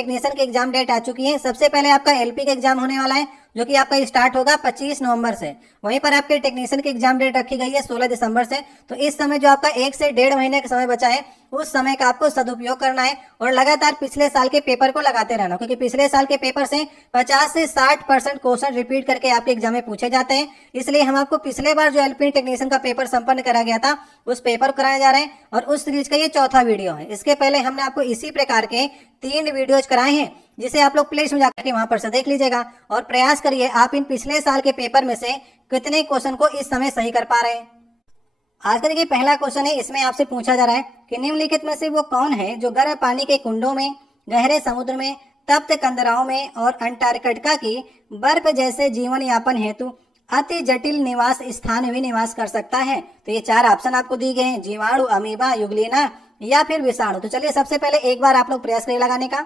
Technician की exam date आ चुकी है। सबसे पहले आपका एलपी का एग्जाम होने वाला है, जो कि आपका स्टार्ट होगा 25 नवंबर से। वहीं पर आपके टेक्नीशियन की एग्जाम डेट रखी गई है 16 दिसंबर से। तो इस समय जो आपका 1 से 1.5 महीने का समय बचा है, उस समय का आपको सदुपयोग करना है और लगातार पिछले साल के पेपर को लगाते रहना, क्योंकि पिछले साल के पेपर से 50 से 60% क्वेश्चन रिपीट करके आपके एग्जाम में पूछे जाते हैं। इसलिए हम आपको पिछले बार जो एलपी टेक्नीशियन का पेपर संपन्न करा गया था, उस पेपर कराया जा रहे हैं और उस सीरीज का ये चौथा वीडियो है। इसके पहले हमने आपको इसी प्रकार के 3 वीडियोज कराए हैं, जिसे आप लोग प्ले लिस्ट में जाकर के वहां पर से देख लीजिएगा और प्रयास करिए आप इन पिछले साल के पेपर में से कितने क्वेश्चन को इस समय सही कर पा रहे हैं। आज का देखिए पहला क्वेश्चन है, इसमें आपसे पूछा जा रहा है कि निम्नलिखित में से वो कौन है जो गर्म पानी के कुंडों में, गहरे समुद्र में, तप्त कंदराओं में और अंटार्कटिका की बर्फ जैसे जीवन यापन हेतु अति जटिल निवास स्थान भी निवास कर सकता है। तो ये 4 ऑप्शन आपको दी गए हैं, जीवाणु, अमीबा, युगलिना या फिर विषाणु। तो चलिए सबसे पहले एक बार आप लोग प्रयास करिए लगाने का।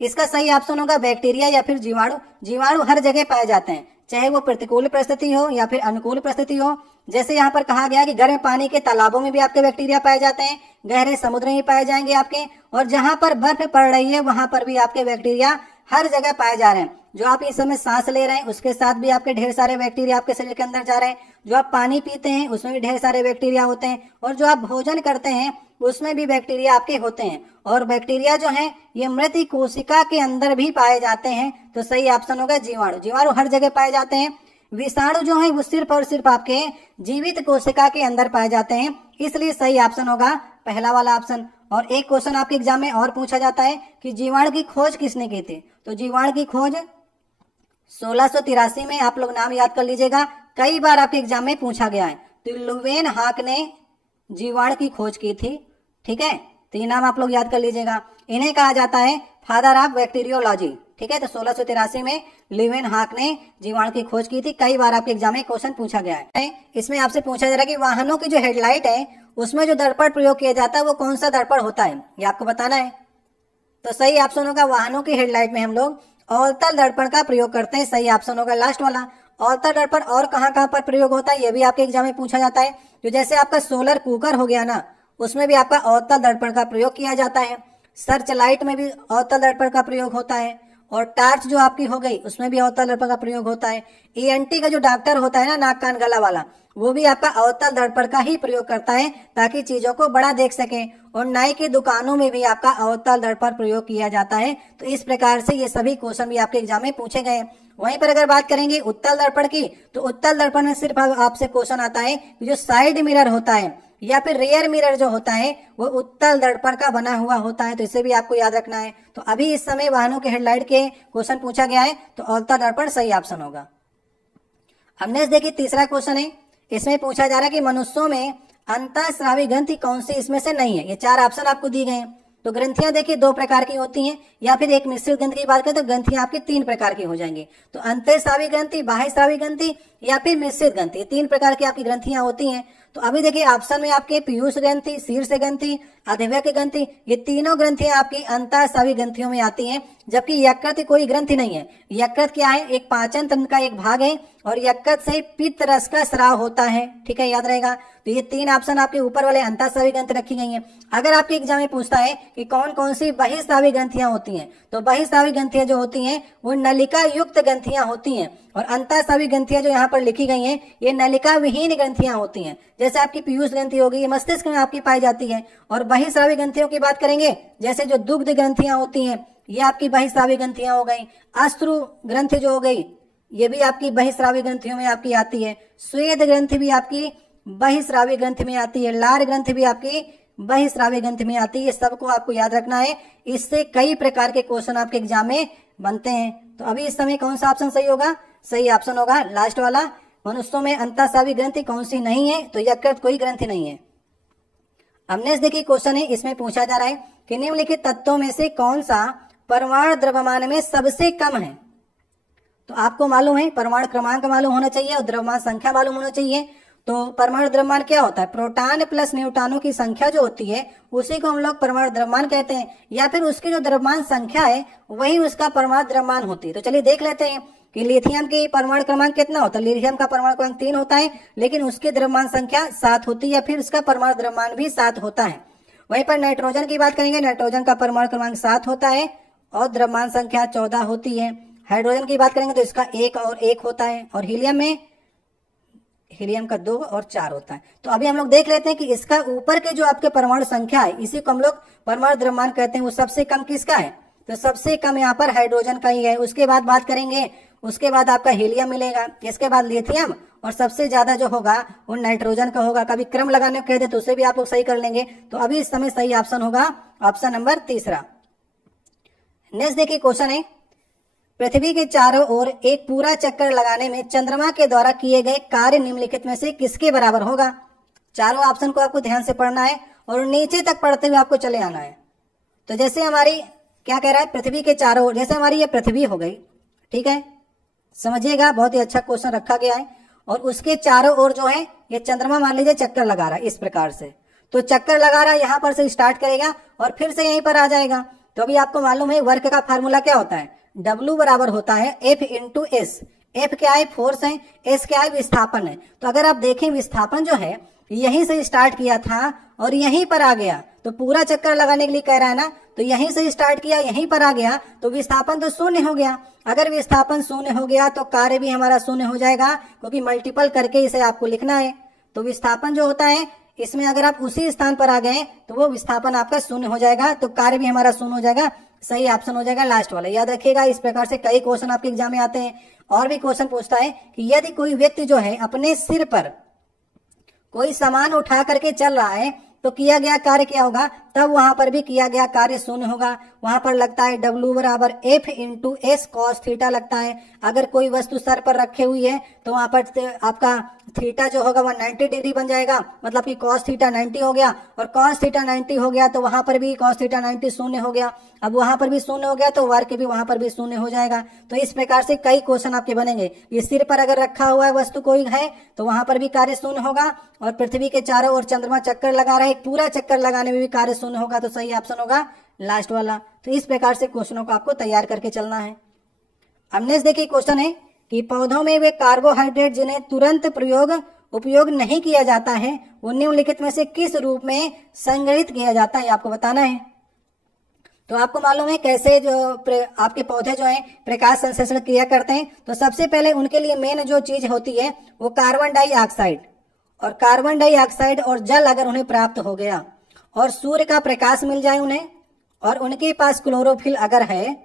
इसका सही ऑप्शन होगा बैक्टीरिया या फिर जीवाणु। जीवाणु हर जगह पाए जाते हैं, चाहे वो प्रतिकूल परिस्थिति हो या फिर अनुकूल परिस्थिति हो। जैसे यहाँ पर कहा गया कि गर्म पानी के तालाबों में भी आपके बैक्टीरिया पाए जाते हैं, गहरे समुद्र में पाए जाएंगे आपके, और जहां पर बर्फ पड़ रही है वहां पर भी आपके बैक्टीरिया हर जगह पाए जा रहे हैं। जो आप इस समय सांस ले रहे हैं उसके साथ भी आपके ढेर सारे बैक्टीरिया आपके शरीर के अंदर जा रहे हैं। जो आप पानी पीते हैं उसमें भी ढेर सारे बैक्टीरिया होते हैं, और जो आप भोजन करते हैं उसमें भी बैक्टीरिया आपके होते हैं। और बैक्टीरिया जो है ये मृत कोशिका के अंदर भी पाए जाते हैं। तो सही ऑप्शन होगा जीवाणु। जीवाणु हर जगह पाए जाते हैं। विषाणु जो है वो सिर्फ और सिर्फ आपके जीवित कोशिका के अंदर पाए जाते हैं, इसलिए सही ऑप्शन होगा पहला वाला ऑप्शन। और एक क्वेश्चन आपके एग्जाम में और पूछा जाता है कि जीवाणु की खोज किसने की थी। तो जीवाणु की खोज 1683 में, आप लोग नाम याद कर लीजिएगा, कई बार आपके एग्जाम में पूछा गया है। तो लुवेनहाक ने जीवाणु की खोज की थी। ठीक है, तो ये नाम आप लोग याद कर लीजिएगा। इन्हें कहा जाता है फादर ऑफ बैक्टीरियोलॉजी। ठीक है, तो 1683 में लुवेनहाक ने जीवाणु की खोज की थी। कई बार आपके एग्जाम में क्वेश्चन पूछा गया है। इसमें आपसे पूछा जा रहा है कि वाहनों की जो हेडलाइट है उसमें जो दर्पण प्रयोग किया जाता है वो कौन सा दर्पण होता है, ये आपको बताना है। तो सही ऑप्शन होगा वाहनों की हेडलाइट में हम लोग अवतल दर्पण का प्रयोग करते हैं। सही ऑप्शन होगा लास्ट वाला। अवतल दर्पण और कहाँ कहाँ पर प्रयोग होता है ये भी आपके एग्जाम में पूछा जाता है। तो जैसे आपका सोलर कुकर हो गया ना, उसमें भी आपका अवतल दर्पण का प्रयोग किया जाता है। सर्च लाइट में भी अवतल दर्पण का प्रयोग होता है, और टार्च जो आपकी हो गई उसमें भी अवतल दर्पण का प्रयोग होता है। ईएनटी का जो डॉक्टर होता है ना, नाक कान गला वाला, वो भी आपका अवतल दर्पण का ही प्रयोग करता है ताकि चीजों को बड़ा देख सके। और नाई की दुकानों में भी आपका अवतल दर्पण प्रयोग किया जाता है। तो इस प्रकार से ये सभी क्वेश्चन भी आपके एग्जाम में पूछे गए। वहीं पर अगर बात करेंगे उत्तल दर्पण की, तो उत्तल दर्पण में सिर्फ आपसे क्वेश्चन आता है कि जो साइड मिरर होता है या फिर रियर मिरर जो होता है वो उत्तल दर्पण का बना हुआ होता है। तो इसे भी आपको याद रखना है। तो अभी इस समय वाहनों के हेडलाइट के क्वेश्चन पूछा गया है, तो अवतल दर्पण सही ऑप्शन होगा। अब नेक्स्ट देखिए तीसरा क्वेश्चन है। इसमें पूछा जा रहा है कि मनुष्यों में अंतःस्रावी ग्रंथि कौन सी इसमें से नहीं है। ये 4 ऑप्शन आपको दी गए हैं। तो ग्रंथियां देखिए 2 प्रकार की होती हैं, या फिर एक मिश्रित ग्रंथि की बात करें तो ग्रंथियां आपकी 3 प्रकार की हो जाएंगी। तो अंतःस्रावी ग्रंथि, बाह्यस्रावी ग्रंथि या फिर मिश्रित ग्रंथि, 3 प्रकार की आपकी ग्रंथियां होती हैं। तो अभी देखिए ऑप्शन में आपके पीयूष ग्रंथि, शीर्ष ग्रंथि, अधिवक्र ग्रंथि, ये तीनों ग्रंथियां आपकी अंतःस्रावी ग्रंथियों में आती हैं। जबकि यकृत कोई ग्रंथि नहीं है। यकृत क्या है, एक पाचन तंत्र का एक भाग है, और यकृत से पित्त रस का स्राव होता है। ठीक है, याद रहेगा। तो ये 3 ऑप्शन आपके ऊपर वाले अंतःस्रावी ग्रंथि रखी गई हैं। अगर आपके एग्जाम में पूछता है कि कौन कौन सी बहिस्रावी ग्रंथियां होती हैं, तो बहिस्रावी ग्रंथियां जो होती हैं वो नलिका युक्त ग्रंथियां होती हैं, और अंतःस्रावी ग्रंथियां जो यहाँ पर लिखी गई हैं ये नलिका विहीन ग्रंथियां होती हैं। जैसे आपकी पीयूष ग्रंथि होगी, ये मस्तिष्क में आपकी पाई जाती है। और बहिस्रावी ग्रंथियों की बात करेंगे, जैसे जो दुग्ध ग्रंथियां होती हैं ये आपकी बहिस्रावी ग्रंथियां हो गई। अश्रु ग्रंथि जो हो गई ये भी आपकी बहिस्रावी ग्रंथियों में आपकी आती है। स्वेद ग्रंथि भी आपकी बहिस्रावी ग्रंथि में आती है। लार ग्रंथि भी आपकी बहिस्रावी ग्रंथि में आती है। ये सबको आपको याद रखना है। इससे कई प्रकार के क्वेश्चन आपके एग्जाम में बनते हैं। तो अभी इस समय कौन सा ऑप्शन सही होगा, सही ऑप्शन होगा लास्ट वाला। मनुष्यों में अंतःस्रावी ग्रंथि कौन सी नहीं है, तो यकृत कोई ग्रंथि नहीं है। अब नेक्स्ट देखिए क्वेश्चन है। इसमें पूछा जा रहा है कि निम्नलिखित तत्वों में से कौन सा परमाणु द्रव्यमान में सबसे कम है। तो आपको मालूम है परमाणु क्रमांक मालूम होना चाहिए और द्रव्यमान संख्या मालूम होना चाहिए। तो परमाणु द्रव्यमान क्या होता है, प्रोटॉन प्लस न्यूट्रॉनों की संख्या जो होती है उसी को हम लोग परमाणु द्रव्यमान कहते हैं, या फिर उसकी जो द्रव्यमान संख्या है वही उसका परमाणु द्रव्यमान होती है। तो चलिए देख लेते हैं कि लिथियम की परमाणु क्रमांक कितना होता है। लिथियम का परमाणु क्रमांक 3 होता है, लेकिन उसकी द्रव्यमान संख्या 7 होती है, या फिर उसका परमाणु द्रव्यमान भी 7 होता है। वहीं पर नाइट्रोजन की बात करेंगे, नाइट्रोजन का परमाणु क्रमांक 7 होता है, और द्रव्यमान संख्या 14 होती है। हाइड्रोजन की बात करेंगे तो इसका 1 और 1 होता है, और हीलियम में हीलियम का 2 और 4 होता है। तो अभी हम लोग देख लेते हैं कि इसका ऊपर के जो आपके परमाणु संख्या है, इसी को हम लोग परमाणु द्रव्यमान कहते हैं, वो सबसे कम किसका है? तो सबसे कम यहाँ पर हाइड्रोजन का ही है। उसके बाद बात करेंगे, उसके बाद आपका हीलियम मिलेगा, इसके बाद लिथियम, और सबसे ज्यादा जो होगा वो नाइट्रोजन का होगा। कभी क्रम लगाने को कह दे तो उसे भी आप लोग सही कर लेंगे। तो अभी इस समय सही ऑप्शन होगा ऑप्शन नंबर 3। नेक्स्ट देखिए क्वेश्चन है, पृथ्वी के चारों ओर एक पूरा चक्कर लगाने में चंद्रमा के द्वारा किए गए कार्य निम्नलिखित में से किसके बराबर होगा? चारों ऑप्शन को आपको ध्यान से पढ़ना है और नीचे तक पढ़ते हुए आपको चले आना है। तो जैसे हमारी क्या कह रहा है, पृथ्वी के चारों ओर, जैसे हमारी ये पृथ्वी हो गई, ठीक है, समझिएगा, बहुत ही अच्छा क्वेश्चन रखा गया है। और उसके चारों ओर जो है ये चंद्रमा मान लीजिए चक्कर लगा रहा है इस प्रकार से। तो चक्कर लगा रहा है, यहां पर से स्टार्ट करेगा और फिर से यहीं पर आ जाएगा। तो अभी आपको मालूम है वर्क का फार्मूला क्या होता है, W बराबर होता है F इंटू एस। F क्या है? फोर्स है, S क्या है? विस्थापन है। तो अगर आप देखें विस्थापन जो है यहीं से स्टार्ट किया था और यहीं पर आ गया, तो पूरा चक्कर लगाने के लिए कह रहा है ना, तो यहीं से स्टार्ट किया यहीं पर आ गया, तो विस्थापन तो शून्य हो गया। अगर विस्थापन शून्य हो गया तो कार्य भी हमारा शून्य हो जाएगा, क्योंकि मल्टीपल करके इसे आपको लिखना है। तो विस्थापन जो होता है इसमें अगर आप उसी स्थान पर आ गए तो वो विस्थापन आपका शून्य हो जाएगा, तो कार्य भी हमारा शून्य हो जाएगा। सही ऑप्शन हो जाएगा लास्ट वाला। याद रखिएगा, इस प्रकार से कई क्वेश्चन आपके एग्जाम में आते हैं। और भी क्वेश्चन पूछता है कि यदि कोई व्यक्ति जो है अपने सिर पर कोई सामान उठा करके चल रहा है तो किया गया कार्य क्या होगा? तब वहां पर भी किया गया कार्य शून्य होगा। वहां पर लगता है W बराबर F into S cos theta लगता है। अगर कोई वस्तु सर पर रखे हुई है तो वहां पर आपका थीटा जो होगा वह 90 डिग्री बन जाएगा, मतलब कि कॉस थीटा 90 हो गया, और कॉस थीटा 90 हो गया तो वहां पर भी कॉस थीटा 90 शून्य हो गया। अब वहां पर भी शून्य हो गया तो वर्क भी वहां पर भी शून्य हो जाएगा। तो इस प्रकार से कई क्वेश्चन आपके बनेंगे। ये सिर पर अगर रखा हुआ है वस्तु कोई है तो वहां पर भी कार्य शून्य होगा, और पृथ्वी के चारों ओर चंद्रमा चक्कर लगा रहे, पूरा चक्कर लगाने में भी कार्य शून्य होगा। तो सही ऑप्शन होगा लास्ट वाला। तो इस प्रकार से क्वेश्चनों को आपको तैयार करके चलना है। अब नेक्स्ट देखिए क्वेश्चन है कि पौधों में वे कार्बोहाइड्रेट जिन्हें तुरंत उपयोग नहीं किया जाता है वो निम्नलिखित में से किस रूप में संग्रहित किया जाता है, आपको बताना है। तो आपको मालूम है कैसे जो आपके पौधे जो हैं प्रकाश संश्लेषण क्रिया करते हैं। तो सबसे पहले उनके लिए मेन जो चीज होती है वो कार्बन डाइऑक्साइड, और कार्बन डाइऑक्साइड और जल अगर उन्हें प्राप्त हो गया और सूर्य का प्रकाश मिल जाए उन्हें, और उनके पास क्लोरोफिल अगर है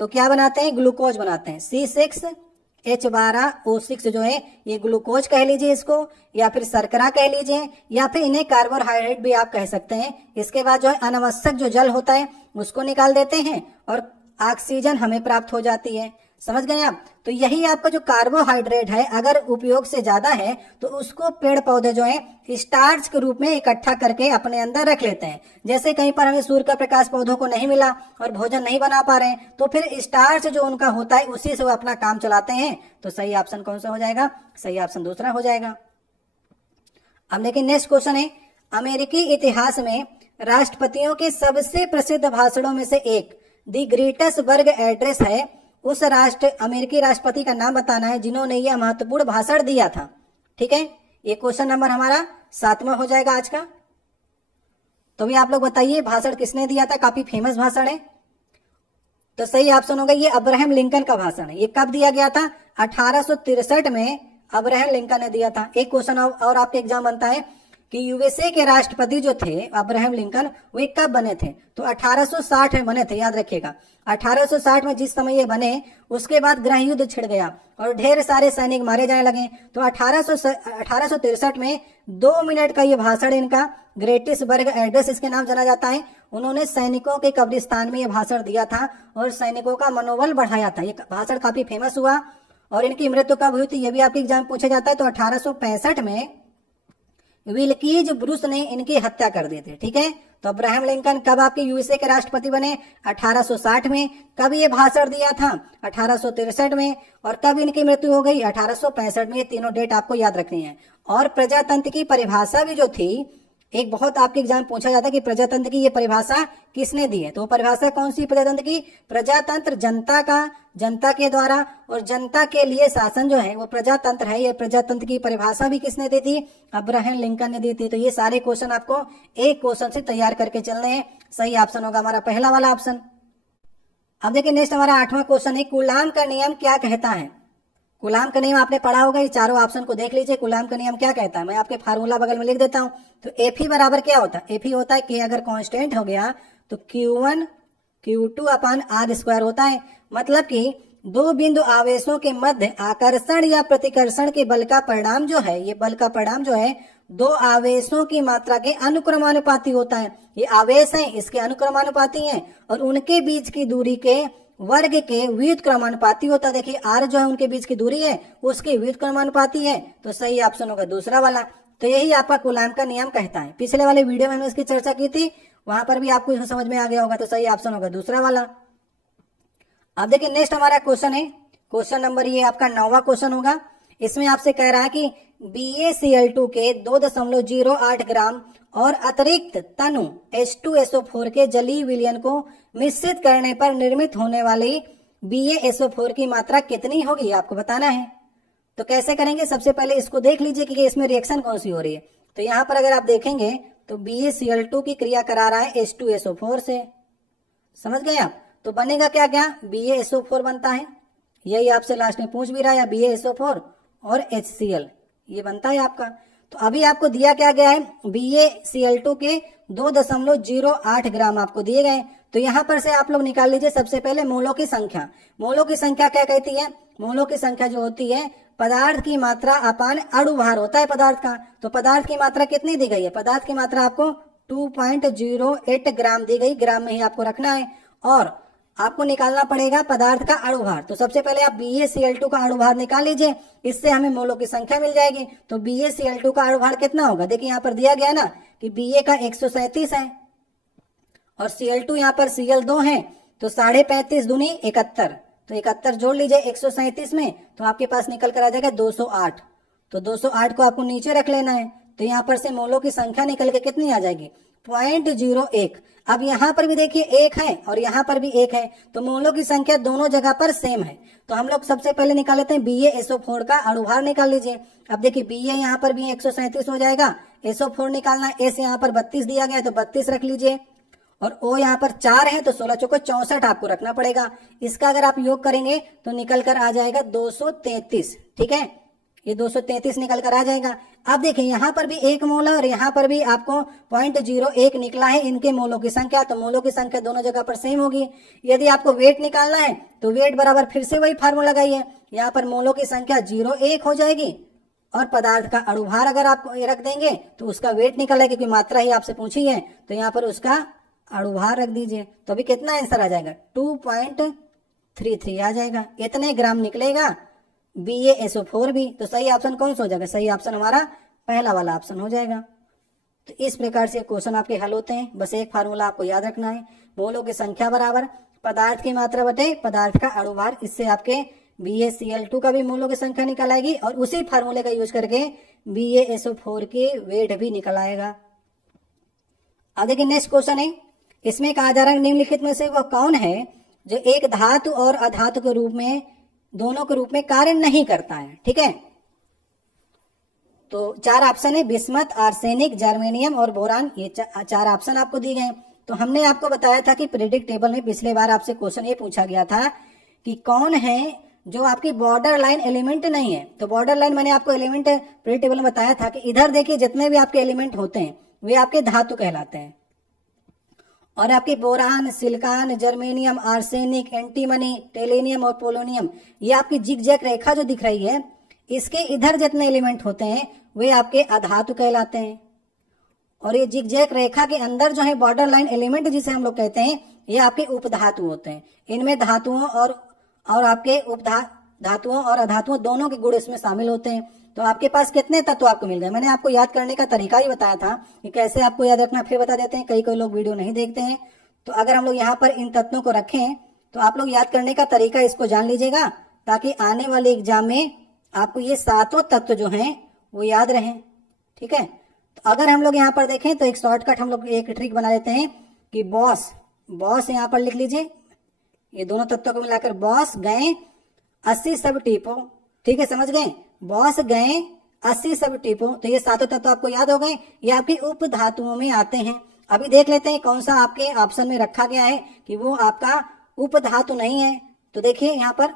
तो क्या बनाते हैं? ग्लूकोज बनाते हैं। C6H12O6 जो है ये ग्लूकोज कह लीजिए इसको, या फिर शर्करा कह लीजिए, या फिर इन्हें कार्बोहाइड्रेट भी आप कह सकते हैं। इसके बाद जो है अनावश्यक जो जल होता है उसको निकाल देते हैं और ऑक्सीजन हमें प्राप्त हो जाती है। समझ गए आप? तो यही आपका जो कार्बोहाइड्रेट है अगर उपयोग से ज्यादा है तो उसको पेड़ पौधे जो है स्टार्च के रूप में इकट्ठा करके अपने अंदर रख लेते हैं। जैसे कहीं पर हमें सूर्य का प्रकाश पौधों को नहीं मिला और भोजन नहीं बना पा रहे हैं तो फिर स्टार्च जो उनका होता है उसी से वो अपना काम चलाते हैं। तो सही ऑप्शन कौन सा हो जाएगा? सही ऑप्शन दूसरा हो जाएगा। अब देखिए नेक्स्ट क्वेश्चन है, अमेरिकी इतिहास में राष्ट्रपतियों के सबसे प्रसिद्ध भाषणों में से एक द ग्रेटेस्ट वर्ग एड्रेस है, उस अमेरिकी राष्ट्रपति का नाम बताना है जिन्होंने यह महत्वपूर्ण भाषण दिया था। ठीक है, ये क्वेश्चन नंबर हमारा 7वां हो जाएगा आज का। तो भी आप लोग बताइए भाषण किसने दिया था? काफी फेमस भाषण है। तो सही ऑप्शन होगा ये अब्राहम लिंकन का भाषण है। ये कब दिया गया था? 1863 में अब्राहम लिंकन ने दिया था। एक क्वेश्चन और आपके एग्जाम बनता है कि यूएसए के राष्ट्रपति जो थे अब्राहम लिंकन वे कब बने थे? तो 1860 में बने थे। याद रखिएगा 1860 में जिस समय ये बने उसके बाद गृह युद्ध छिड़ गया और ढेर सारे सैनिक मारे जाने लगे। तो 1863 में 2 मिनट का ये भाषण इनका ग्रेटेस्ट वर्ग एड्रेस इसके नाम जाना जाता है। उन्होंने सैनिकों के कब्रिस्तान में ये भाषण दिया था और सैनिकों का मनोबल बढ़ाया था। ये भाषण काफी फेमस हुआ। और इनकी मृत्यु कब हुई थी ये भी आपके एग्जाम पूछा जाता है। तो 1865 में विल्कीज ब्रूस ने इनकी हत्या कर दी थी। ठीक है, तो अब्राहम लिंकन कब आपके यूएसए के राष्ट्रपति बने? 1860 में। कब ये भाषण दिया था? 1863 में। और कब इनकी मृत्यु हो गई? 1865 में। ये तीनों डेट आपको याद रखनी है। और प्रजातंत्र की परिभाषा भी जो थी, एक बहुत आपके एग्जाम पूछा जाता है कि प्रजातंत्र की ये परिभाषा किसने दी है? तो परिभाषा कौन सी प्रजातंत्र की? प्रजातंत्र जनता का, जनता के द्वारा और जनता के लिए शासन जो है वो प्रजातंत्र है। ये प्रजातंत्र की परिभाषा भी किसने दी थी? अब्राहम लिंकन ने दी थी। तो ये सारे क्वेश्चन आपको एक क्वेश्चन से तैयार करके चलने हैं। सही ऑप्शन होगा हमारा पहला वाला ऑप्शन। अब देखिए नेक्स्ट हमारा 8वां क्वेश्चन है, कूलाम का नियम क्या कहता है। कूलाम का नियम आपने पढ़ा होगा, ये चारों ऑप्शन को देख लीजिए। कूलाम का नियम क्या कहता है, मैं आपके फार्मूला बगल में लिख देता हूं। तो Fe बराबर क्या होता है, Fe होता है कि अगर कांस्टेंट हो गया तो Q1 Q2 upon R square होता है। मतलब कि दो बिंदु आवेशों के मध्य आकर्षण या प्रतिकर्षण के बल का परिणाम जो है, ये बल का परिणाम जो है दो आवेशों की मात्रा के अनुक्रमानुपाती होता है। ये आवेश हैं, इसके अनुक्रमानुपाती हैं, और उनके बीच की दूरी के वर्ग के व्युत्क्रमानुपाती होता है। देखिए आर जो है उनके बीच की दूरी है, उसके व्युत्क्रमानुपाती है। तो सही ऑप्शन होगा दूसरा वाला। तो यही आपका कूलाम का नियम कहता है। पिछले वाले वीडियो में हमने इसकी चर्चा की थी, वहां पर भी आपको इसको समझ में आ गया होगा। तो सही ऑप्शन होगा दूसरा वाला। अब देखिए नेक्स्ट हमारा क्वेश्चन है, क्वेश्चन नंबर ये आपका 9वां क्वेश्चन होगा। इसमें आपसे कह रहा है कि BaCl2 के 2.08 ग्राम और अतिरिक्त तनु H2SO4 के जलीय विलयन को मिश्रित करने पर निर्मित होने वाली BaSO4 की मात्रा कितनी होगी, आपको बताना है। तो कैसे करेंगे, सबसे पहले इसको देख लीजिए कि इसमें रिएक्शन कौन सी हो रही है। तो यहाँ पर अगर आप देखेंगे तो BaCl2 की क्रिया करा रहा है H2SO4 से, समझ गए आप। तो बनेगा क्या क्या, BaSO4 बनता है, यही आपसे लास्ट में पूछ भी रहा है, BaSO4 और HCl ये बनता है आपका। तो अभी आपको दिया क्या गया है, BaCl2 के 2.08 ग्राम आपको दिए गए। तो यहां पर से आप लोग निकाल लीजिए सबसे पहले मोलों की संख्या। मोलों की संख्या क्या कहती है, मोलों की संख्या जो होती है पदार्थ की मात्रा अपान अणुभार होता है पदार्थ का। तो पदार्थ की मात्रा कितनी दी गई है, पदार्थ की मात्रा आपको 2.08 ग्राम दी गई, ग्राम में ही आपको रखना है। और आपको निकालना पड़ेगा पदार्थ का अणुभार। तो सबसे पहले आप BaCl2 का अणुभार निकाल लीजिए, इससे हमें मोलों की संख्या मिल जाएगी। तो BaCl2 का अणुभार कितना होगा, देखिए यहाँ पर दिया गया है ना कि Ba का 137 है और Cl2 यहाँ पर Cl2 है, तो 35.5 दूनी 71। तो 71 जोड़ लीजिए 137 में, तो आपके पास निकल कर आ जाएगा 208। तो 208 को आपको नीचे रख लेना है। तो यहाँ पर से मोलों की संख्या निकल के कितनी आ जाएगी, 0.01। अब यहाँ पर भी देखिए 1 है और यहाँ पर भी 1 है, तो मोलों की संख्या दोनों जगह पर सेम है। तो हम लोग सबसे पहले निकाल लेते हैं BaSO4 का अणुभार निकाल लीजिए। अब देखिए Ba यहाँ पर भी 137 हो जाएगा, SO4 निकालना है, S यहाँ पर 32 दिया गया है तो 32 रख लीजिए, और O यहाँ पर 4 है तो 16 चौको 64 आपको रखना पड़ेगा। इसका अगर आप योग करेंगे तो निकल कर आ जाएगा 233। ठीक है, ये 233 निकल कर आ जाएगा। अब देखिए यहाँ पर भी 1 मोल है और यहाँ पर भी आपको 0.01 निकला है इनके मोलों की संख्या। तो मोलों की संख्या दोनों जगह पर सेम होगी। यदि आपको वेट निकालना है तो वेट बराबर फिर से वही फार्मूला लगाइए, यहाँ पर मोलों की संख्या 0.1 हो जाएगी और पदार्थ का अणुभार अगर आप रख देंगे तो उसका वेट निकला, क्योंकि मात्रा ही आपसे पूछी है तो यहाँ पर उसका अणुभार रख दीजिए। तो अभी कितना आंसर आ जाएगा, 2.33 आ जाएगा। इतने ग्राम निकलेगा BaSO4 भी। तो सही ऑप्शन कौन सा हो जाएगा, सही ऑप्शन हमारा पहला वाला ऑप्शन हो जाएगा। तो इस प्रकार से क्वेश्चन आपके हल होते हैं। बस एक फार्मूला आपको याद रखना है, मोलों की संख्या बराबर पदार्थ की मात्रा बटे पदार्थ का अणुभार। इससे आपके BaCl2 का भी मोलों की संख्या निकल आएगी और उसी फार्मूले का यूज करके BaSO4 के वेट भी निकल आएगा। अब देखिए नेक्स्ट क्वेश्चन है, इसमें कहा जा रहा है निम्नलिखित में से वह कौन है जो एक धातु और अधातु के रूप में, दोनों के रूप में कार्य नहीं करता है। ठीक है, तो 4 ऑप्शन है, बिस्मथ, आर्सेनिक, जर्मेनियम और बोरान। ये 4 ऑप्शन आपको दिए गए। तो हमने आपको बताया था कि प्रेडिक्ट टेबल में पिछले बार आपसे क्वेश्चन ये पूछा गया था कि कौन है जो आपकी बॉर्डर लाइन एलिमेंट नहीं है। तो बॉर्डर लाइन मैंने आपको एलिमेंट प्रेडिक्ट टेबल में बताया था कि इधर देखिए जितने भी आपके एलिमेंट होते हैं वे आपके धातु कहलाते हैं, और आपके boron, silicon, germanium, arsenic, antimony, tellurium और पोलोनियम, ये आपकी जिगजैग रेखा जो दिख रही है इसके इधर जितने एलिमेंट होते हैं वे आपके अधातु कहलाते हैं। और ये जिगजैग रेखा के अंदर जो है बॉर्डर लाइन एलिमेंट जिसे हम लोग कहते हैं, ये आपके उपधातु होते हैं। इनमें धातुओं और आपके उपधातुओं और अधातुओं दोनों के गुण इसमें शामिल होते हैं। तो आपके पास कितने तत्व आपको मिल गए, मैंने आपको याद करने का तरीका ही बताया था कि कैसे आपको याद रखना, फिर बता देते हैं। कई लोग वीडियो नहीं देखते हैं। तो अगर हम लोग यहाँ पर इन तत्वों को रखें तो आप लोग याद करने का तरीका इसको जान लीजिएगा, ताकि आने वाले एग्जाम में आपको ये 7 तत्व जो हैं वो याद रहें। ठीक है, तो अगर हम लोग यहाँ पर देखें तो एक शॉर्टकट हम लोग एक ट्रिक बना लेते हैं कि बॉस यहाँ पर लिख लीजिए, ये दोनों तत्वों को मिलाकर बॉस गए 80 सब टिपो। ठीक है, समझ गए, बॉस गए 80 सब टिपो। तो ये 7 तत्व आपको याद हो गए, ये आपके उप धातुओं में आते हैं। अभी देख लेते हैं कौन सा आपके ऑप्शन में रखा गया है कि वो आपका उपधातु नहीं है, तो देखिए यहाँ पर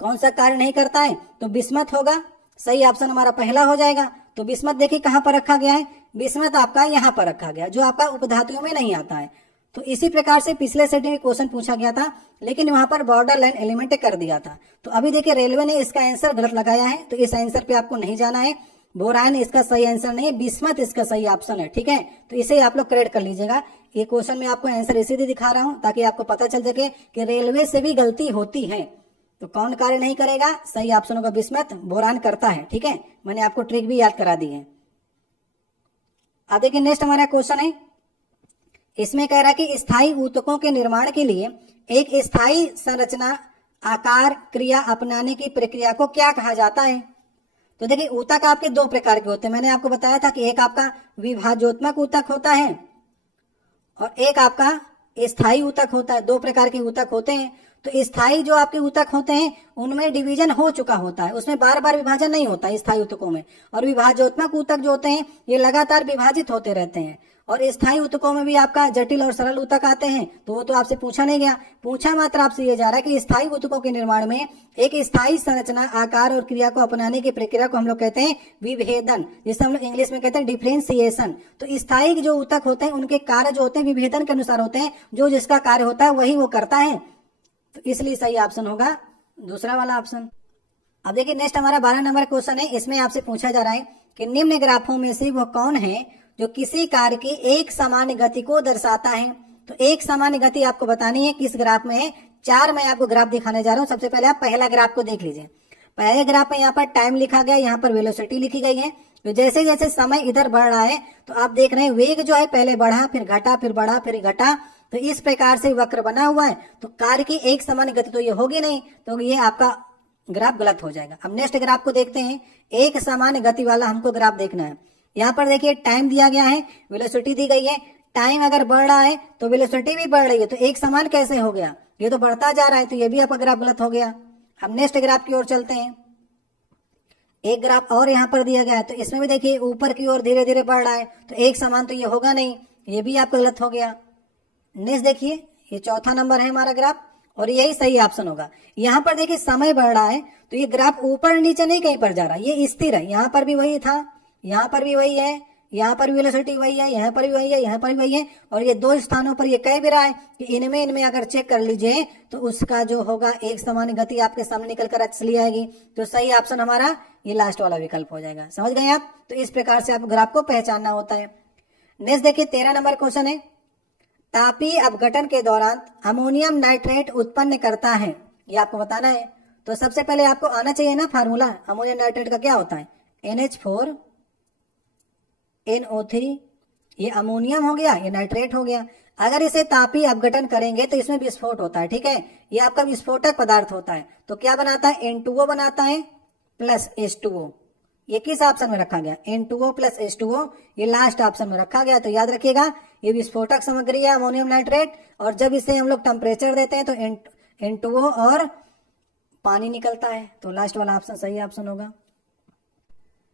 कौन सा कार्य नहीं करता है, तो बिस्मत होगा। सही ऑप्शन हमारा पहला हो जाएगा। तो बिस्मत देखिए कहाँ पर रखा गया है, बिस्मत आपका यहाँ पर रखा गया, जो आपका उपधातुओं में नहीं आता है। तो इसी प्रकार से पिछले सेट में क्वेश्चन पूछा गया था, लेकिन वहां पर बॉर्डर लाइन एलिमेंट कर दिया था। तो अभी देखिए रेलवे ने इसका आंसर गलत लगाया है, तो इस आंसर पे आपको नहीं जाना है। बोरान इसका सही आंसर नहीं है, बिस्मत इसका सही ऑप्शन है, ठीक है। तो इसे आप लोग करेक्ट कर लीजिएगा। ये क्वेश्चन में आपको आंसर इसीलिए दिखा रहा हूं ताकि आपको पता चल सके कि रेलवे से भी गलती होती है। तो कौन कार्य नहीं करेगा, सही ऑप्शन होगा बिस्मत, बोरान करता है, ठीक है। मैंने आपको ट्रिक भी याद करा दी है। अब देखिए नेक्स्ट हमारा क्वेश्चन है, इसमें कह रहा है कि स्थायी ऊतकों के निर्माण के लिए एक स्थायी संरचना, आकार, क्रिया अपनाने की प्रक्रिया को क्या कहा जाता है। तो देखिए ऊतक आपके दो प्रकार के होते हैं। मैंने आपको बताया था कि एक आपका विभाजोत्मक ऊतक होता है और एक आपका स्थायी ऊतक होता है। दो प्रकार के ऊतक होते हैं। तो स्थायी जो आपके ऊतक होते हैं उनमें डिवीजन हो चुका होता है, उसमें बार बार विभाजन नहीं होता है स्थायी ऊतकों में। और विभाजोत्मक ऊतक जो होते हैं ये लगातार विभाजित होते रहते हैं। और स्थायी ऊतकों में भी आपका जटिल और सरल ऊतक आते हैं, तो वो तो आपसे पूछा नहीं गया। पूछा मात्र आपसे ये जा रहा है कि स्थायी ऊतकों के निर्माण में एक स्थायी संरचना, आकार और क्रिया को अपनाने की प्रक्रिया को हम लोग कहते हैं विभेदन, जिसे हम लोग इंग्लिश में कहते हैं डिफरेंशिएशन। तो स्थायी जो ऊतक होते हैं उनके कार्य जो होते हैं विभेदन के अनुसार होते हैं, जो जिसका कार्य होता है वही वो करता है। तो इसलिए सही ऑप्शन होगा दूसरा वाला ऑप्शन। अब देखिए नेक्स्ट हमारा 12 नंबर क्वेश्चन है। इसमें आपसे पूछा जा रहा है कि निम्न ग्राफों में से वो कौन है जो किसी कार्य की एक समान गति को दर्शाता है। तो एक समान गति आपको बतानी है, किस ग्राफ में है। 4 मैं आपको ग्राफ दिखाने जा रहा हूं। सबसे पहले आप पहला ग्राफ को देख लीजिए। पहले ग्राफ में यहाँ पर टाइम लिखा गया, यहाँ पर वेलोसिटी लिखी गई है। तो जैसे जैसे समय इधर बढ़ रहा है तो आप देख रहे हैं वेग जो है पहले बढ़ा, फिर घटा, फिर बढ़ा, फिर घटा। तो इस प्रकार से वक्र बना हुआ है। तो कार्य की एक समान गति तो ये होगी नहीं, तो ये आपका ग्राफ गलत हो जाएगा। अब नेक्स्ट ग्राफ को देखते हैं। एक समान गति वाला हमको ग्राफ देखना है। यहाँ पर देखिए टाइम दिया गया है, वेलोसिटी दी गई है। टाइम अगर बढ़ रहा है तो वेलोसिटी भी बढ़ रही है, तो एक समान कैसे हो गया, ये तो बढ़ता जा रहा है, तो ये भी आपका ग्राफ गलत हो गया। अब नेक्स्ट ग्राफ की ओर चलते हैं। एक ग्राफ और यहाँ पर दिया गया है, तो इसमें भी देखिए ऊपर की ओर धीरे धीरे बढ़ रहा है, तो एक समान तो ये होगा नहीं, ये भी आपका गलत हो गया। नेक्स्ट देखिए, ये चौथा नंबर है हमारा ग्राफ और यही सही ऑप्शन होगा। यहाँ पर देखिए समय बढ़ रहा है, तो ये ग्राफ ऊपर नीचे नहीं कहीं पर जा रहा, ये स्थिर है। यहाँ पर भी वही था, यहाँ पर भी वही है, यहाँ पर भी वेलोसिटी वही है, यहाँ पर भी वही है, यहाँ पर भी वही है। और ये दो स्थानों पर ये कह भी रहा है कि इनमें अगर चेक कर लीजिए तो उसका जो होगा एक समान गति आपके सामने निकल कर चली आएगी। तो सही ऑप्शन हमारा ये लास्ट वाला विकल्प हो जाएगा। समझ गए आप। तो इस प्रकार से आप ग्राफ को पहचानना होता है। नेक्स्ट देखिए 13 नंबर क्वेश्चन है। तापीय अपघटन के दौरान अमोनियम नाइट्रेट उत्पन्न करता है, ये आपको बताना है। तो सबसे पहले आपको आना चाहिए ना फार्मूला, अमोनियम नाइट्रेट का क्या होता है, NH4 NO3, ये अमोनियम हो गया, ये नाइट्रेट हो गया। अगर इसे तापीय अपघटन करेंगे तो इसमें विस्फोट होता है, ठीक है। ये आपका विस्फोटक पदार्थ होता है। तो क्या बनाता है, N2O बनाता है प्लस H2O। ये किस ऑप्शन में रखा गया, N2O प्लस H2O, ये लास्ट ऑप्शन में रखा गया। तो याद रखिएगा ये विस्फोटक सामग्री है अमोनियम नाइट्रेट, और जब इसे हम लोग टेम्परेचर देते हैं तो N2O और पानी निकलता है। तो लास्ट वाला ऑप्शन सही ऑप्शन होगा।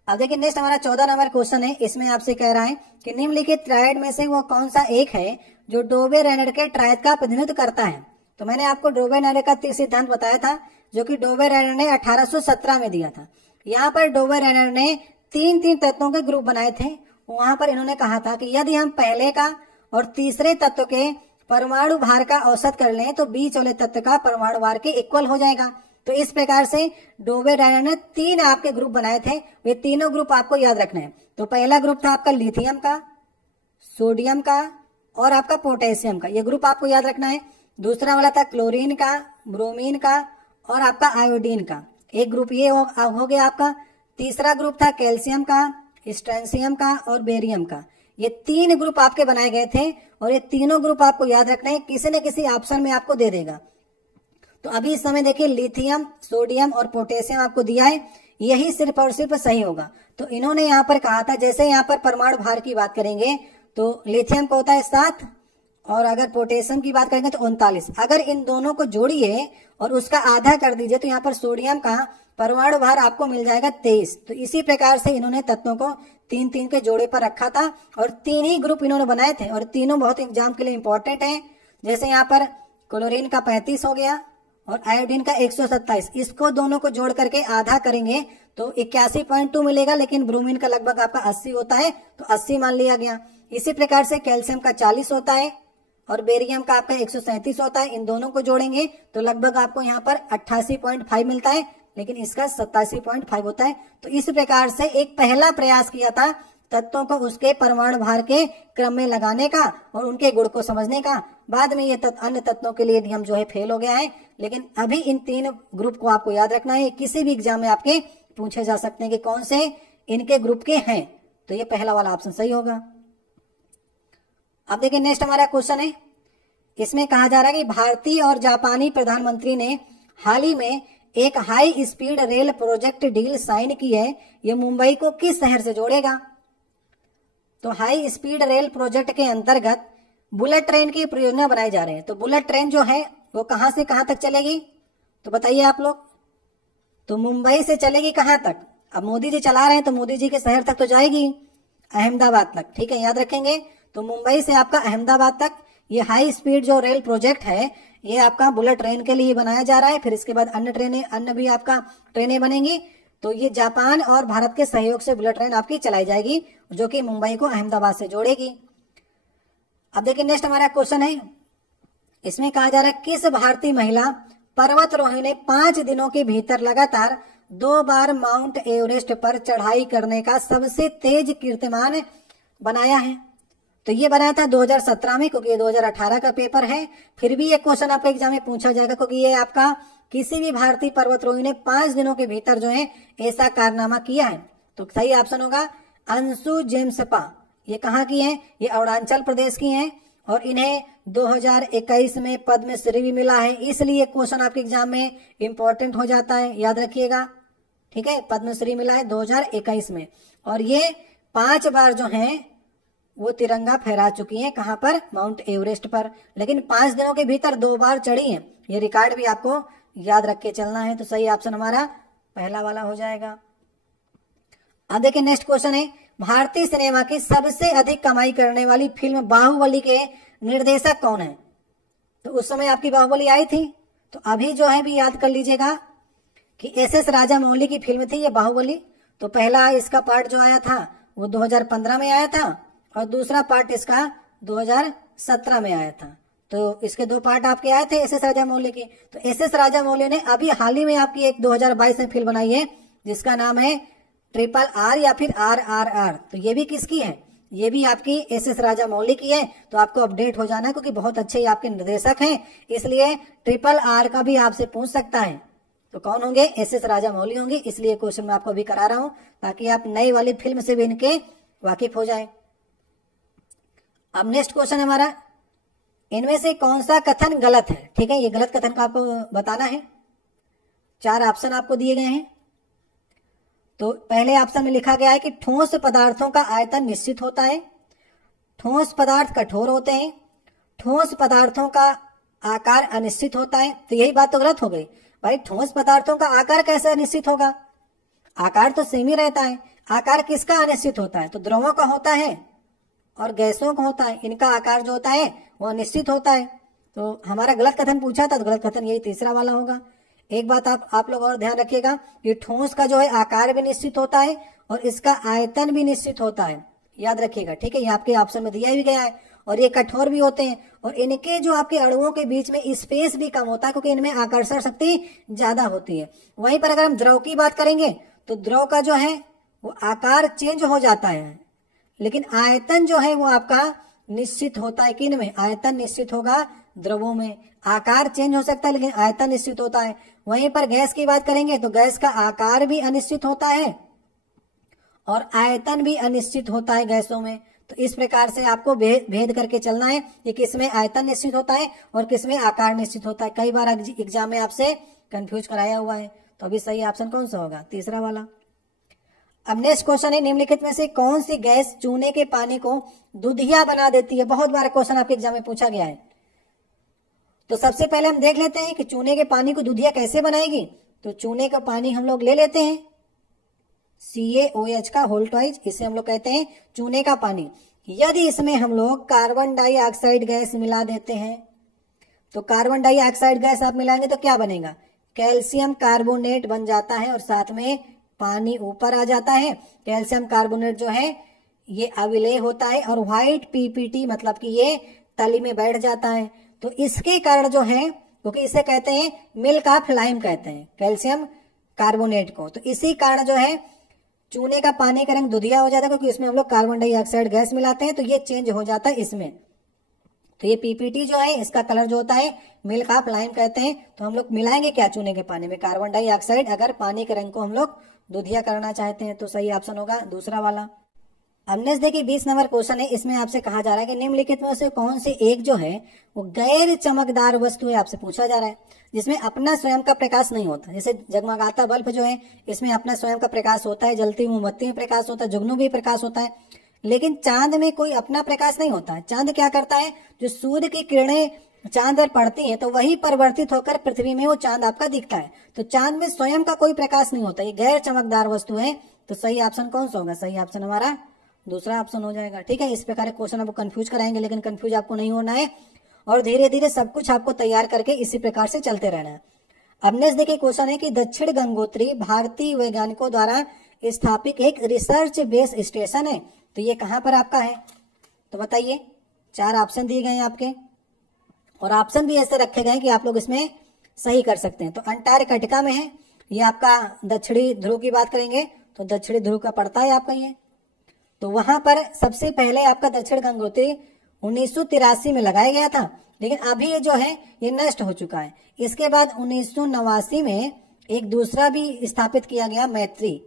अब देखिए नेक्स्ट हमारा 14 नंबर क्वेश्चन है। इसमें आपसे कह रहा है कि निम्नलिखित ट्रायड में से वो कौन सा एक है जो डोबे-रेनर के ट्रायड का प्रतिनिधित्व करता है। तो मैंने आपको डोबे-रेनर का सिद्धांत बताया था, जो कि डोबे-रेनर ने 1817 में दिया था। यहाँ पर डोबे-रेनर ने तीन तत्वों के ग्रुप बनाए थे। वहां पर इन्होंने कहा था कि यदि हम पहले का और तीसरे तत्व के परमाणु भार का औसत कर लें तो बीच वाले तत्व का परमाणु भार के इक्वल हो जाएगा। तो इस प्रकार से डोबे-रेनर ने 3 आपके ग्रुप बनाए थे। वे तीनों ग्रुप आपको याद रखना है। तो पहला ग्रुप था आपका लिथियम का, सोडियम का और आपका पोटेशियम का, ये ग्रुप आपको याद रखना है। दूसरा वाला था क्लोरीन का, ब्रोमीन का और आपका आयोडीन का, एक ग्रुप ये हो गया आपका। तीसरा ग्रुप था कैल्शियम का, स्ट्रेंशियम का और बेरियम का। ये 3 ग्रुप आपके बनाए गए थे और ये तीनों ग्रुप आपको याद रखना है, किसी न किसी ऑप्शन में आपको दे देगा। तो अभी इस समय देखिए लिथियम, सोडियम और पोटेशियम आपको दिया है, यही सिर्फ और सिर्फ सही होगा। तो इन्होंने यहाँ पर कहा था, जैसे यहाँ पर परमाणु भार की बात करेंगे तो लिथियम का होता है 7 और अगर पोटेशियम की बात करेंगे तो 39। अगर इन दोनों को जोड़िए और उसका आधा कर दीजिए तो यहाँ पर सोडियम का परमाणु भार आपको मिल जाएगा 23। तो इसी प्रकार से इन्होंने तत्वों को 3-3 के जोड़े पर रखा था और 3 ही ग्रुप इन्होंने बनाए थे और तीनों बहुत एग्जाम के लिए इंपॉर्टेंट है। जैसे यहाँ पर क्लोरीन का 35 हो गया और आयोडीन का 127। इसको दोनों को जोड़ करके आधा करेंगे तो 81.2 मिलेगा, लेकिन ब्रोमीन का लगभग आपका 80 होता है तो 80 मान लिया गया। इसी प्रकार से कैल्शियम का 40 होता है और बेरियम का आपका 137 होता है। इन दोनों को जोड़ेंगे तो लगभग आपको यहाँ पर 88.5 मिलता है, लेकिन इसका 87.5 होता है। तो इस प्रकार से एक पहला प्रयास किया था तत्वों को उसके परमाणु भार के क्रम में लगाने का और उनके गुण को समझने का। बाद में ये अन्य तत्वों के लिए नियम जो है फेल हो गया है, लेकिन अभी इन 3 ग्रुप को आपको याद रखना है। किसी भी एग्जाम में आपके पूछे जा सकते हैं कि कौन से इनके ग्रुप के हैं, तो ये पहला वाला ऑप्शन सही होगा। अब देखिए नेक्स्ट हमारा क्वेश्चन है, इसमें कहा जा रहा है कि भारतीय और जापानी प्रधानमंत्री ने हाल ही में एक high speed rail project deal sign की है। ये मुंबई को किस शहर से जोड़ेगा? तो हाई स्पीड रेल प्रोजेक्ट के अंतर्गत बुलेट ट्रेन की परियोजना बनाई जा रही है। तो बुलेट ट्रेन जो है वो कहां से कहां तक चलेगी, तो बताइए आप लोग। तो मुंबई से चलेगी कहां तक? अब मोदी जी चला रहे हैं तो मोदी जी के शहर तक तो जाएगी, अहमदाबाद तक। ठीक है, याद रखेंगे। तो मुंबई से आपका अहमदाबाद तक ये हाई स्पीड जो रेल प्रोजेक्ट है ये आपका बुलेट ट्रेन के लिए बनाया जा रहा है। फिर इसके बाद अन्य भी आपका ट्रेनें बनेंगी। तो ये जापान और भारत के सहयोग से बुलेट ट्रेन आपकी चलाई जाएगी, जो कि मुंबई को अहमदाबाद से जोड़ेगी। अब देखिए नेक्स्ट हमारा क्वेश्चन है, इसमें कहा जा रहा है किस भारतीय महिला पर्वतारोही ने 5 दिनों के भीतर लगातार 2 बार माउंट एवरेस्ट पर चढ़ाई करने का सबसे तेज कीर्तिमान बनाया है? तो ये बनाया था 2017 में, क्योंकि ये 2018 का पेपर है। फिर भी ये क्वेश्चन आपके एग्जाम में पूछा जाएगा, क्योंकि ये आपका किसी भी भारतीय पर्वतारोही ने 5 दिनों के भीतर जो है ऐसा कारनामा किया है। तो सही ऑप्शन होगा अंशु जेम्सपा। ये कहाँ की है? ये अरुणाचल प्रदेश की हैं और इन्हें 2021 में पद्मश्री भी मिला है। इसलिए क्वेश्चन आपके एग्जाम में इंपॉर्टेंट हो जाता है, याद रखिएगा। ठीक है, पद्मश्री मिला है 2021 में। और ये 5 बार जो है वो तिरंगा फहरा चुकी हैं। कहां पर? माउंट एवरेस्ट पर। लेकिन 5 दिनों के भीतर 2 बार चढ़ी हैं। ये रिकॉर्ड भी आपको याद रख के चलना है। तो सही ऑप्शन हमारा पहला वाला हो जाएगा। अब देखिए नेक्स्ट क्वेश्चन है, भारतीय सिनेमा की सबसे अधिक कमाई करने वाली फिल्म बाहुबली के निर्देशक कौन है? तो उस समय आपकी बाहुबली आई थी, तो अभी जो है भी याद कर लीजिएगा कि एस राजामौली की फिल्म थी ये बाहुबली। तो पहला इसका पार्ट जो आया था वो 2015 में आया था और दूसरा पार्ट इसका 2017 में आया था। तो इसके 2 पार्ट आपके आए थे एस राजामौली के। तो एस राजामौली ने अभी हाल ही में आपकी एक 2022 में फिल्म बनाई है जिसका नाम है RRR या फिर RRR। तो ये भी किसकी है? ये भी आपकी एस राजामौली की है। तो आपको अपडेट हो जाना है, क्योंकि बहुत अच्छे आपके निर्देशक हैं, इसलिए RRR का भी आपसे पूछ सकता है। तो कौन होंगे? एस राजामौली होंगे। इसलिए क्वेश्चन मैं आपको अभी करा रहा हूं ताकि आप नई वाली फिल्म से भी इनके वाकिफ हो जाए। अब नेक्स्ट क्वेश्चन हमारा, इनमें से कौन सा कथन गलत है? ठीक है, ये गलत कथन का आपको बताना है। 4 ऑप्शन आपको दिए गए हैं। तो पहले ऑप्शन में लिखा गया है कि ठोस पदार्थों का आयतन निश्चित होता है, ठोस पदार्थ कठोर होते हैं, ठोस पदार्थों का आकार अनिश्चित होता है। तो यही बात तो गलत हो गई भाई। ठोस पदार्थों का आकार कैसे अनिश्चित होगा? आकार तो सेम ही रहता है। आकार किसका अनिश्चित होता है? तो द्रवों का होता है और गैसों का होता है। इनका आकार जो होता है वो अनिश्चित होता है। तो हमारा गलत कथन पूछा था, तो गलत कथन यही तीसरा वाला होगा। एक बात आप लोग और ध्यान रखिएगा, ये ठोस का जो है आकार भी निश्चित होता है और इसका आयतन भी निश्चित होता है, याद रखिएगा। ठीक है, ये आपके ऑप्शन में दिया भी गया है। और ये कठोर भी होते हैं और इनके जो आपके अणुओं के बीच में स्पेस भी कम होता है, क्योंकि इनमें आकर्षण शक्ति ज्यादा होती है। वहीं पर अगर हम द्रव की बात करेंगे तो द्रव का जो है वो आकार चेंज हो जाता है, लेकिन आयतन जो है वो आपका निश्चित होता है। किन में? आयतन निश्चित होगा द्रवों में। आकार चेंज हो सकता है लेकिन आयतन निश्चित होता है। वहीं पर गैस की बात करेंगे तो गैस का आकार भी अनिश्चित होता है और आयतन भी अनिश्चित होता है गैसों में। तो इस प्रकार से आपको भेद करके चलना है कि किसमें आयतन निश्चित होता है और किसमें आकार निश्चित होता है। कई बार एग्जाम में आपसे कंफ्यूज कराया हुआ है। तो अभी सही ऑप्शन कौन सा होगा? तीसरा वाला। अब नेक्स्ट क्वेश्चन है, निम्नलिखित में से कौन सी गैस चूने के पानी को दूधिया बना देती है? बहुत बार क्वेश्चन आपके एग्जाम में पूछा गया है। तो सबसे पहले हम देख लेते हैं कि चूने के पानी को दूधिया कैसे बनाएगी। तो चूने का पानी हम लोग ले लेते हैं CaOH का होल ट्वाइस, इसे हम लोग कहते हैं चूने का पानी। यदि इसमें हम लोग कार्बन डाइऑक्साइड गैस मिला देते हैं तो कार्बन डाइऑक्साइड गैस आप मिलाएंगे तो क्या बनेगा, कैल्शियम कार्बोनेट बन जाता है और साथ में पानी ऊपर आ जाता है। कैल्शियम कार्बोनेट जो है ये अविलेय होता है और व्हाइट पीपीटी मतलब कि ये तली में बैठ जाता है। तो इसके कारण जो है, क्योंकि इसे कहते हैं मिल्क ऑफ लाइम कहते हैं कैल्शियम कार्बोनेट को, तो इसी कारण जो है चूने का पानी का रंग दुधिया हो जाता है, क्योंकि इसमें हम लोग कार्बन डाइऑक्साइड गैस मिलाते हैं तो ये चेंज हो जाता है इसमें। तो ये पीपीटी जो है इसका कलर जो होता है मिल्क ऑफ लाइम कहते हैं। तो हम लोग मिलाएंगे क्या चूने के पानी में, कार्बन डाइऑक्साइड, अगर पानी के रंग को हम लोग दुधिया करना चाहते हैं। तो सही ऑप्शन होगा दूसरा वाला। अब नेक्स्ट देखिए 20 नंबर क्वेश्चन है, इसमें आपसे कहा जा रहा है कि निम्नलिखित में से कौन सी एक जो है वो गैर चमकदार वस्तु है, आपसे पूछा जा रहा है, जिसमें अपना स्वयं का प्रकाश नहीं होता। जैसे जगमगाता बल्ब जो है इसमें अपना स्वयं का प्रकाश होता है, जलती मोमबत्ती में प्रकाश होता है, जुगनू भी प्रकाश होता है, लेकिन चांद में कोई अपना प्रकाश नहीं होता है। चांद क्या करता है, जो सूर्य की किरणें चांद पर पड़ती है तो वही परिवर्तित होकर पृथ्वी में वो चांद आपका दिखता है। तो चांद में स्वयं का कोई प्रकाश नहीं होता, ये गैर चमकदार वस्तु है। तो सही ऑप्शन कौन सा होगा, सही ऑप्शन हमारा दूसरा ऑप्शन हो जाएगा। ठीक है, इस प्रकार क्वेश्चन आपको कंफ्यूज कराएंगे, लेकिन कंफ्यूज आपको नहीं होना है और धीरे धीरे सब कुछ आपको तैयार करके इसी प्रकार से चलते रहना है। अब नेक्स्ट देखिए क्वेश्चन है कि दक्षिण गंगोत्री भारतीय वैज्ञानिकों द्वारा स्थापित एक रिसर्च बेस स्टेशन है, तो ये कहां पर आपका है, तो बताइए। 4 ऑप्शन दिए गए हैं आपके और ऑप्शन भी ऐसे रखे गए कि आप लोग इसमें सही कर सकते हैं। तो अंटार्कटिका में है, ये आपका दक्षिणी ध्रुव की बात करेंगे तो दक्षिणी ध्रुव का पड़ता है आपका ये। तो वहां पर सबसे पहले आपका दक्षिण गंगोत्री 1983 में लगाया गया था, लेकिन अभी ये जो है ये नष्ट हो चुका है। इसके बाद 1989 में एक दूसरा भी स्थापित किया गया, मैत्री।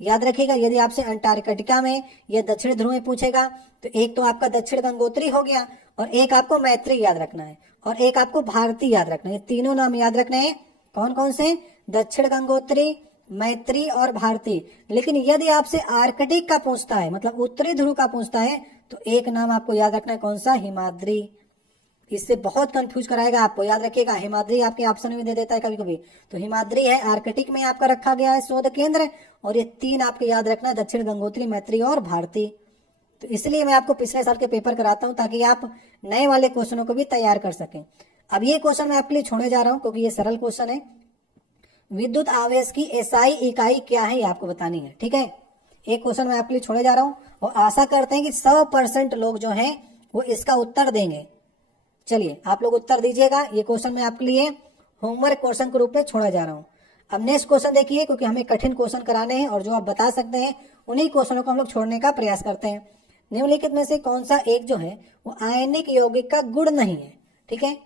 याद रखिएगा, यदि आपसे अंटार्कटिका में या दक्षिण ध्रुव में पूछेगा तो एक तो आपका दक्षिण गंगोत्री हो गया और एक आपको मैत्री याद रखना है और एक आपको भारती याद रखना है। तीनों नाम याद रखने हैं, कौन कौन से, दक्षिण गंगोत्री, मैत्री और भारती। लेकिन यदि आपसे आर्कटिक का पूछता है, मतलब उत्तरी ध्रुव का पूछता है, तो एक नाम आपको याद रखना है, कौन सा, हिमाद्री। इससे बहुत कंफ्यूज कराएगा आपको, याद रखिएगा। हिमाद्री आपके ऑप्शन में दे देता है कभी कभी, तो हिमाद्री है, आर्कटिक में आपका रखा गया है शोध केंद्र। और ये 3 आपके याद रखना है, दक्षिण गंगोत्री, मैत्री और भारती। तो इसलिए मैं आपको पिछले साल के पेपर कराता हूं ताकि आप नए वाले क्वेश्चनों को भी तैयार कर सकें। अब ये क्वेश्चन मैं आपके लिए छोड़ने जा रहा हूं क्योंकि ये सरल क्वेश्चन है। विद्युत आवेश की एसआई इकाई क्या है, ये आपको बतानी है। ठीक है, एक क्वेश्चन मैं आपके लिए छोड़े जा रहा हूं और आशा करते हैं कि 100% लोग जो हैं वो इसका उत्तर देंगे। चलिए आप लोग उत्तर दीजिएगा। ये क्वेश्चन मैं आपके लिए होमवर्क क्वेश्चन के रूप में छोड़ा जा रहा हूं। अब नेक्स्ट क्वेश्चन देखिए, क्योंकि हमें कठिन क्वेश्चन कराने हैं और जो आप बता सकते हैं उन्हीं क्वेश्चनों को हम लोग छोड़ने का प्रयास करते हैं। निम्नलिखित में से कौन सा एक जो है वो आयनिक यौगिक का गुण नहीं है। ठीक है,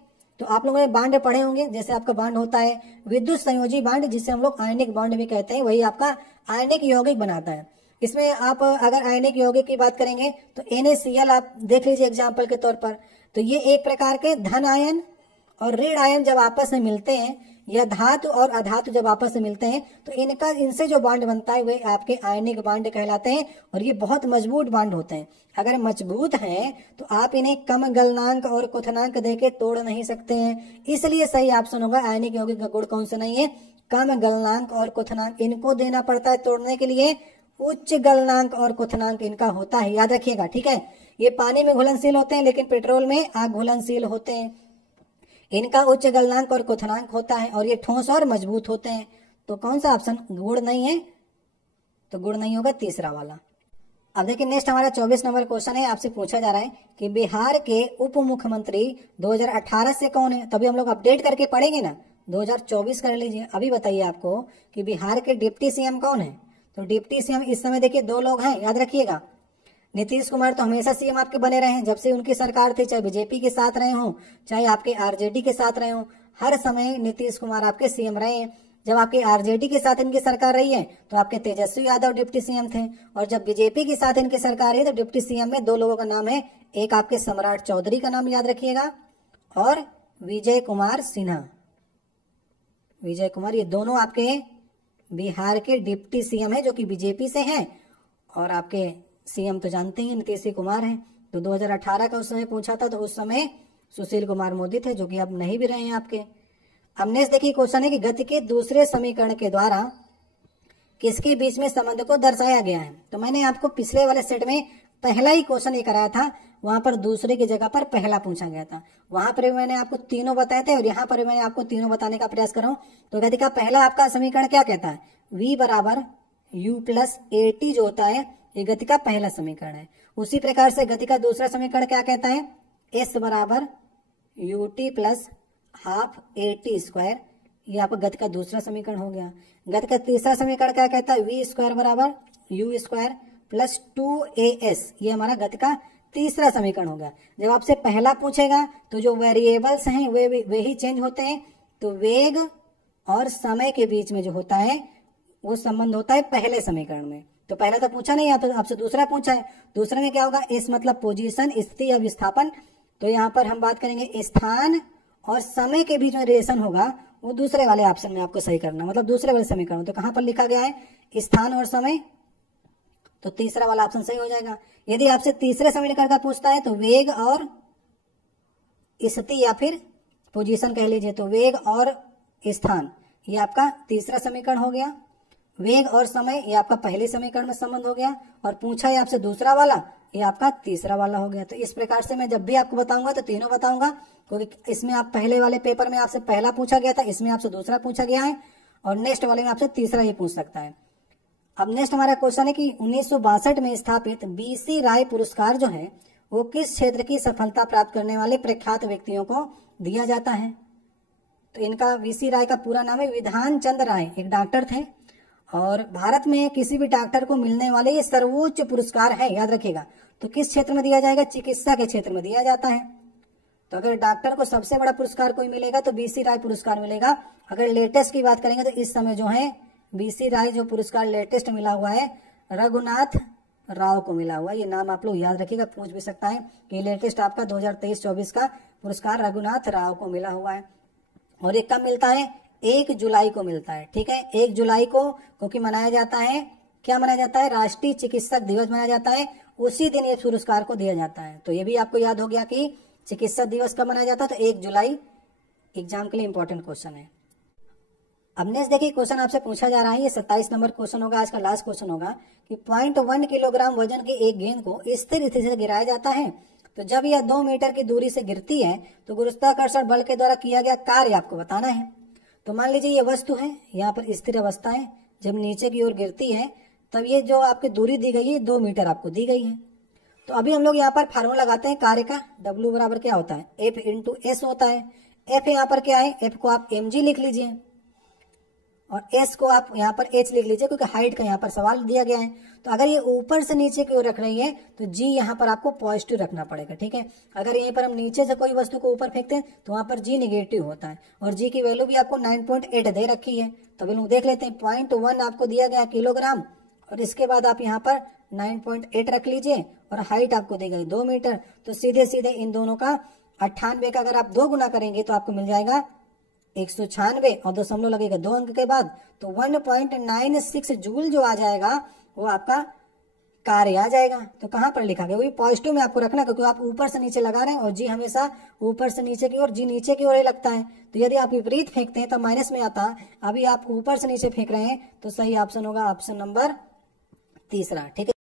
तो आप लोगों ने बांड पढ़े होंगे, जैसे आपका बांड होता है विद्युत संयोजी बांड, जिसे हम लोग आयनिक बांड भी कहते हैं, वही आपका आयनिक यौगिक बनाता है। इसमें आप अगर आयनिक यौगिक की बात करेंगे तो NaCl आप देख लीजिए एग्जाम्पल के तौर पर। तो ये एक प्रकार के धन आयन और ऋण आयन जब आपस में मिलते हैं, या धातु और अधातु जब आपस में मिलते हैं, तो इनसे जो बांड बनता है वे आपके आयनिक बांड कहलाते हैं और ये बहुत मजबूत बांड होते हैं। अगर मजबूत हैं तो आप इन्हें कम गलनांक और क्वथनांक देके तोड़ नहीं सकते हैं। इसलिए सही ऑप्शन होगा आयनिक यौगिक का गुण कौन सा नहीं है, कम गलनांक और क्वथनांक इनको देना पड़ता है तोड़ने के लिए। उच्च गलनांक और क्वथनांक इनका होता है, याद रखिएगा। ठीक है, ये पानी में घुलनशील होते हैं लेकिन पेट्रोल में अघुलनशील होते हैं। इनका उच्च गलनांक और क्वथनांक होता है और ये ठोस और मजबूत होते हैं। तो कौन सा ऑप्शन, गुण नहीं है, तो गुण नहीं होगा तीसरा वाला। अब देखिए नेक्स्ट हमारा 24 नंबर क्वेश्चन है। आपसे पूछा जा रहा है कि बिहार के उप मुख्यमंत्री 2018 से कौन है। तभी हम लोग अपडेट करके पढ़ेंगे ना, 2024 कर लीजिए। अभी बताइए आपको कि बिहार के डिप्टी सीएम कौन है। तो डिप्टी सीएम इस समय देखिए 2 लोग हैं, याद रखिएगा। नीतीश कुमार तो हमेशा सीएम आपके बने रहे हैं, जब से उनकी सरकार थी, चाहे बीजेपी के साथ रहे हों चाहे आपके आरजेडी के साथ रहे हों, हर समय नीतीश कुमार आपके सीएम रहे हैं। जब आपके आरजेडी के साथ इनकी सरकार रही है तो आपके तेजस्वी यादव डिप्टी सीएम थे, और जब बीजेपी के साथ इनकी सरकार है तो डिप्टी सीएम में 2 लोगों का नाम है, एक आपके सम्राट चौधरी का नाम याद रखिएगा और विजय कुमार सिन्हा। विजय कुमार, ये दोनों आपके बिहार के डिप्टी सीएम है जो कि बीजेपी से हैं, और आपके सीएम तो जानते हैं नीतीश कुमार हैं। तो 2018 का उस समय पूछा था तो उस समय सुशील कुमार मोदी थे, जो कि अब नहीं भी रहे हैं आपके। अब नेक्स्ट देखिए क्वेश्चन है कि गति के दूसरे समीकरण के द्वारा किसके बीच में संबंध को दर्शाया गया है। तो मैंने आपको पिछले वाले सेट में पहला ही क्वेश्चन ये कराया था, वहां पर दूसरे की जगह पर पहला पूछा गया था। वहां पर मैंने आपको तीनों बताए थे और यहाँ पर मैंने आपको तीनों बताने का प्रयास कर रहा हूँ। तो गति का पहला आपका समीकरण क्या कहता है, v बराबर u प्लस ए टी जो होता है, ये गति का पहला समीकरण है। उसी प्रकार से गति का दूसरा समीकरण क्या कहता है, s बराबर U T plus half A T square, ये आपका गति का दूसरा समीकरण हो गया। गति का तीसरा समीकरण क्या कहता है, वी स्क्वायर बराबर यू स्क्वायर प्लस 2as, ये हमारा गति का तीसरा समीकरण हो गया। जब आपसे पहला पूछेगा तो जो वेरिएबल्स हैं वे ही चेंज होते हैं, तो वेग और समय के बीच में जो होता है वो संबंध होता है पहले समीकरण में। तो पहला तो पूछा नहीं, तो आपसे दूसरा पूछा है। दूसरे में क्या होगा, इस मतलब पोजीशन, स्थिति या विस्थापन। तो यहाँ पर हम बात करेंगे स्थान और समय के बीच में रिलेशन होगा, वो दूसरे वाले ऑप्शन में आपको सही करना, मतलब दूसरे वाले समीकरण। तो कहां पर लिखा गया है, स्थान और समय, तो तीसरा वाला ऑप्शन सही हो जाएगा। यदि आपसे तीसरे समीकरण का पूछता है तो वेग और स्थिति या फिर पोजीशन कह लीजिए, तो वेग और स्थान ये आपका तीसरा समीकरण हो गया। वेग और समय ये आपका पहले समीकरण में संबंध हो गया, और पूछा है आपसे दूसरा वाला, ये आपका तीसरा वाला हो गया। तो इस प्रकार से मैं जब भी आपको बताऊंगा तो तीनों बताऊंगा, क्योंकि इसमें आप पहले वाले पेपर में आपसे पहला पूछा गया था, इसमें आपसे दूसरा पूछा गया है, और नेक्स्ट वाले में आपसे तीसरा ही पूछ सकता है। अब नेक्स्ट हमारा क्वेश्चन है कि 1962 में स्थापित बीसी राय पुरस्कार जो है वो किस क्षेत्र की सफलता प्राप्त करने वाले प्रख्यात व्यक्तियों को दिया जाता है। तो इनका बीसी राय का पूरा नाम है विधान चंद्र राय, एक डॉक्टर थे, और भारत में किसी भी डॉक्टर को मिलने वाले ये सर्वोच्च पुरस्कार है, याद रखिएगा। तो किस क्षेत्र में दिया जाएगा, चिकित्सा के क्षेत्र में दिया जाता है। तो अगर डॉक्टर को सबसे बड़ा पुरस्कार कोई मिलेगा तो बीसी राय पुरस्कार मिलेगा। अगर लेटेस्ट की बात करेंगे तो इस समय जो है बीसी राय जो पुरस्कार लेटेस्ट मिला हुआ है रघुनाथ राव को मिला हुआ है। ये नाम आप लोग याद रखिएगा, पूछ भी सकता है कि लेटेस्ट आपका 2023-24 का पुरस्कार रघुनाथ राव को मिला हुआ है। और ये कब मिलता है, 1 जुलाई को मिलता है। ठीक है, 1 जुलाई को, क्योंकि मनाया जाता है, क्या मनाया जाता है, राष्ट्रीय चिकित्सक दिवस मनाया जाता है। उसी दिन ये पुरस्कार को दिया जाता है। तो ये भी आपको याद हो गया कि चिकित्सक दिवस कब मनाया जाता है, तो 1 जुलाई एग्जाम के लिए इंपॉर्टेंट क्वेश्चन है। अब नेक्स्ट देखिए क्वेश्चन आपसे पूछा जा रहा है, ये 27 नंबर क्वेश्चन होगा, आज का लास्ट क्वेश्चन होगा कि 0.1 किलोग्राम वजन के एक गेंद को स्थिर स्थिति से गिराया जाता है। तो जब यह 2 मीटर की दूरी से गिरती है तो गुरुत्वाकर्षण बल के द्वारा किया गया कार्य आपको बताना है। तो मान लीजिए ये वस्तु है, यहाँ पर स्थिर अवस्था है, जब नीचे की ओर गिरती है तब ये जो आपकी दूरी दी गई है 2 मीटर आपको दी गई है। तो अभी हम लोग यहाँ पर फार्मूला लगाते हैं कार्य का, W बराबर क्या होता है, F इंटू S होता है। F यहाँ पर क्या है, F को आप mg लिख लीजिए और S को आप यहाँ पर h लिख लीजिए, क्योंकि हाइट का यहाँ पर सवाल दिया गया है। तो अगर ये ऊपर से नीचे की ओर रख रही है तो g यहाँ पर आपको पॉजिटिव रखना पड़ेगा। ठीक है, अगर यहीं पर हम नीचे से कोई वस्तु को ऊपर फेंकते हैं तो वहां पर g नेगेटिव होता है, और g की वैल्यू भी आपको 9.8 दे रखी है। तो अभी लोग देख लेते हैं, 0.1 आपको दिया गया किलोग्राम, और इसके बाद आप यहाँ पर 9.8 रख लीजिए, और हाइट आपको दी गई 2 मीटर। तो सीधे सीधे इन दोनों का 98 का अगर आप 2 गुना करेंगे तो आपको मिल जाएगा 196, और दशमलव लगेगा 2 अंक के बाद, तो 1.96 जूल जो आ जाएगा वो आपका कार्य आ जाएगा। तो कहां पर लिखा गया, वही पॉजिटिव में आपको रखना, क्योंकि आप ऊपर से नीचे लगा रहे हैं और जी हमेशा ऊपर से नीचे की ओर, जी नीचे की ओर ही लगता है। तो यदि आप विपरीत फेंकते हैं तो माइनस में आता, अभी आप ऊपर से नीचे फेंक रहे हैं, तो सही ऑप्शन होगा ऑप्शन नंबर तीसरा। ठीक है।